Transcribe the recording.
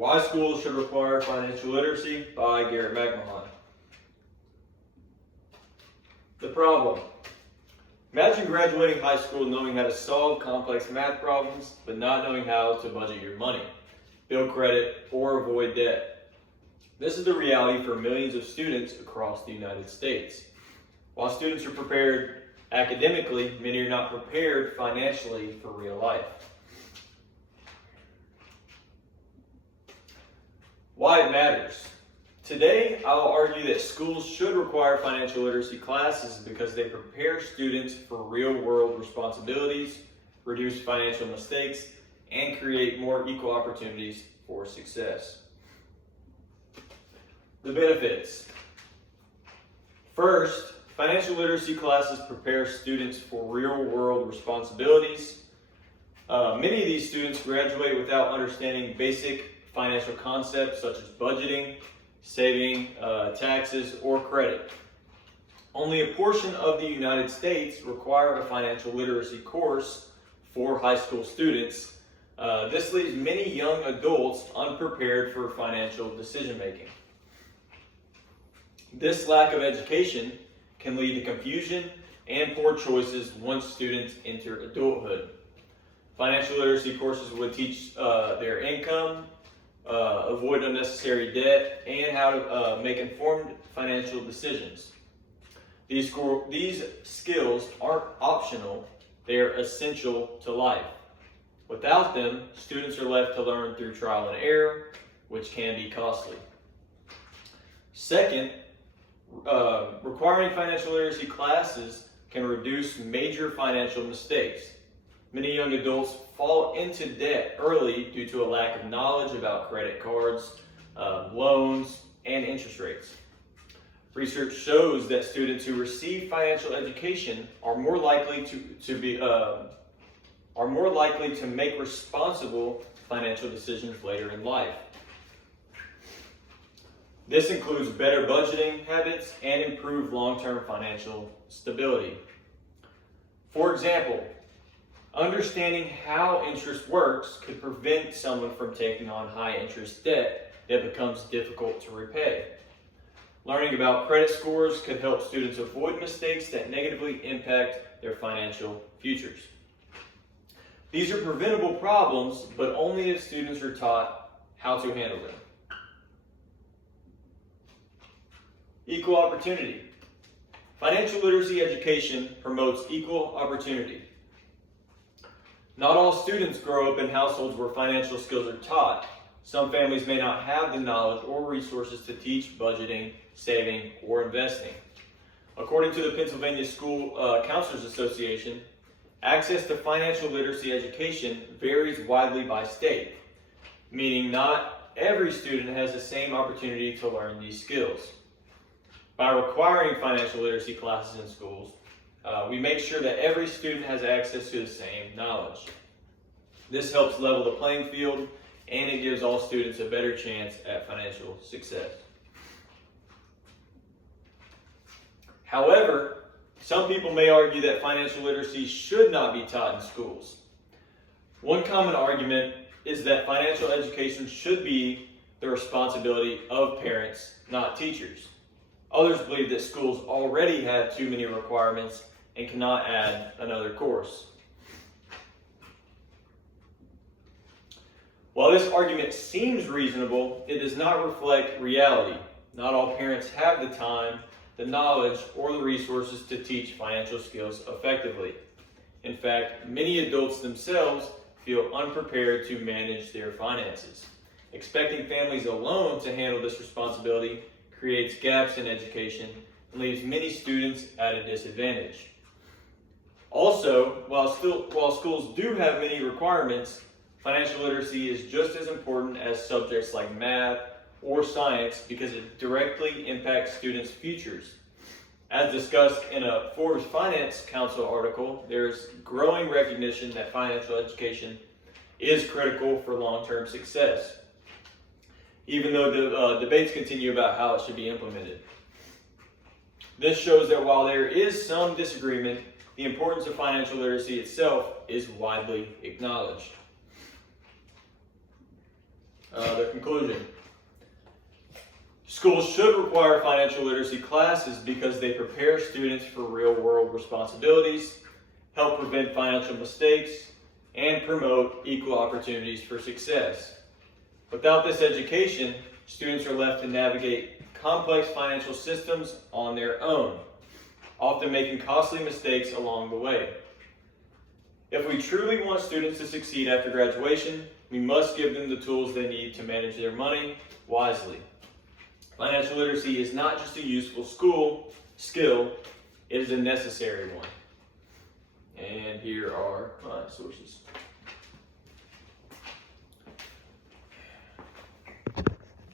Why Schools Should Require Financial Literacy by Garrett McMahon. The problem. Imagine graduating high school knowing how to solve complex math problems, but not knowing how to budget your money, build credit, or avoid debt. This is the reality for millions of students across the United States. While students are prepared academically, many are not prepared financially for real life. Why it matters. Today, I'll argue that schools should require financial literacy classes because they prepare students for real-world responsibilities, reduce financial mistakes, and create more equal opportunities for success. The benefits. First, financial literacy classes prepare students for real-world responsibilities. Many of these students graduate without understanding basic financial concepts such as budgeting, saving, taxes, or credit. Only a portion of the United States require a financial literacy course for high school students. This leaves many young adults unprepared for financial decision making. This lack of education can lead to confusion and poor choices once students enter adulthood. Financial literacy courses would teach their income, avoid unnecessary debt, and how to make informed financial decisions. These skills aren't optional, they are essential to life. Without them, students are left to learn through trial and error, which can be costly. Second, requiring financial literacy classes can reduce major financial mistakes. Many young adults fall into debt early due to a lack of knowledge about credit cards, loans, and interest rates. Research shows that students who receive financial education are more likely to make responsible financial decisions later in life. This includes better budgeting habits and improved long-term financial stability. For example, understanding how interest works could prevent someone from taking on high-interest debt that becomes difficult to repay. Learning about credit scores could help students avoid mistakes that negatively impact their financial futures. These are preventable problems, but only if students are taught how to handle them. Equal opportunity. Financial literacy education promotes equal opportunity. Not all students grow up in households where financial skills are taught. Some families may not have the knowledge or resources to teach budgeting, saving, or investing. According to the Pennsylvania School Counselors Association, access to financial literacy education varies widely by state, meaning not every student has the same opportunity to learn these skills. By requiring financial literacy classes in schools, we make sure that every student has access to the same knowledge. This helps level the playing field, and it gives all students a better chance at financial success. However, some people may argue that financial literacy should not be taught in schools. One common argument is that financial education should be the responsibility of parents, not teachers. Others believe that schools already have too many requirements and cannot add another course. While this argument seems reasonable, it does not reflect reality. Not all parents have the time, the knowledge, or the resources to teach financial skills effectively. In fact, many adults themselves feel unprepared to manage their finances. Expecting families alone to handle this responsibility creates gaps in education and leaves many students at a disadvantage. Also, while schools do have many requirements, financial literacy is just as important as subjects like math or science because it directly impacts students' futures. As discussed in a Forbes Finance Council article, there's growing recognition that financial education is critical for long-term success, even though the debates continue about how it should be implemented. This shows that while there is some disagreement, the importance of financial literacy itself is widely acknowledged. The conclusion. Schools should require financial literacy classes because they prepare students for real-world responsibilities, help prevent financial mistakes, and promote equal opportunities for success. Without this education, students are left to navigate complex financial systems on their own, often making costly mistakes along the way. If we truly want students to succeed after graduation, we must give them the tools they need to manage their money wisely. Financial literacy is not just a useful skill, it is a necessary one. And here are my sources.